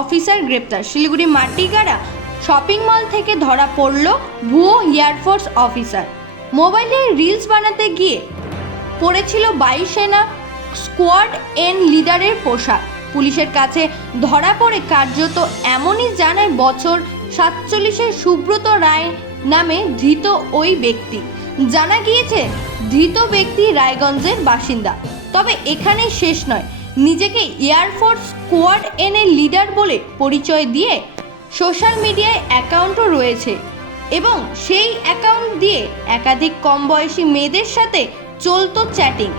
Officer গ্রেপ্তার। Siliguri Matigara shopping mall থেকে ধরা পড়ল ভুয়ো এয়ারফোর্স অফিসার। মোবাইলে রিলস বানাতে গিয়ে পড়েছিল বায়ুসেনা স্কোয়াড এন লিডারের পোশাক। পুলিশের কাছে ধরা পড়ে কার্যত এমনই জানায় বছর সাতচল্লিশের সুব্রত রায় নামে ধৃত ওই ব্যক্তি। জানা গিয়েছে, ধৃত ব্যক্তি রায়গঞ্জের বাসিন্দা। তবে এখানেই শেষ নয়। নিজেকে এয়ারফোর্স স্কোয়াড এন এর লিডার বলে পরিচয় দিয়ে সোশ্যাল মিডিয়ায় অ্যাকাউন্টও রয়েছে এবং সেই অ্যাকাউন্ট দিয়ে একাধিক কম বয়সী মেয়েদের সাথে চলতো চ্যাটিং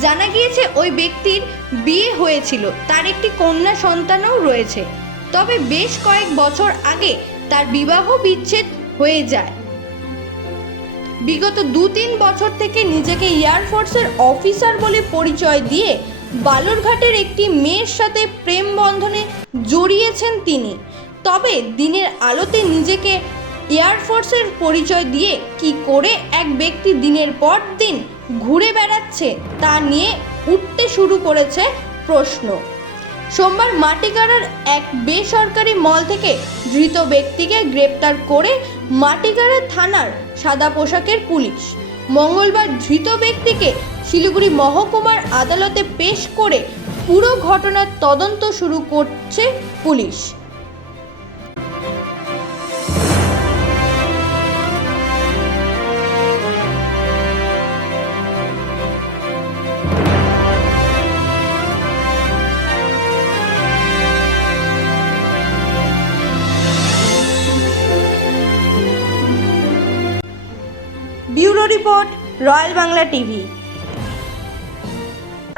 জানা গিয়েছে ওই ব্যক্তির বিয়ে হয়েছিল, তার একটি কন্যা সন্তানও রয়েছে। তবে বেশ কয়েক বছর আগে তার বিবাহ বিচ্ছেদ হয়ে যায়। বিগত দু তিন বছর থেকে নিজেকে এয়ারফোর্সের অফিসার বলে পরিচয় দিয়ে বালুরঘাটের একটি মেয়ের সাথে প্রেম বন্ধনে জড়িয়েছেন তিনি। তবে দিনের আলোতে নিজেকে এয়ারফোর্সের পরিচয় দিয়ে কি করে এক ব্যক্তি দিনের পর দিন ঘুরে বেড়াচ্ছে তা নিয়ে উঠতে শুরু করেছে প্রশ্ন। সোমবার মাটিগাড়ার এক বেসরকারি মল থেকে ধৃত ব্যক্তিকে গ্রেপ্তার করে মাটিগাড়া থানার সাদা পোশাকের পুলিশ। মঙ্গলবার ধৃত ব্যক্তিকে শিলিগুড়ি মহকুমার আদালতে পেশ করে পুরো ঘটনার তদন্ত শুরু করছে police. Report, royal Bangla TV.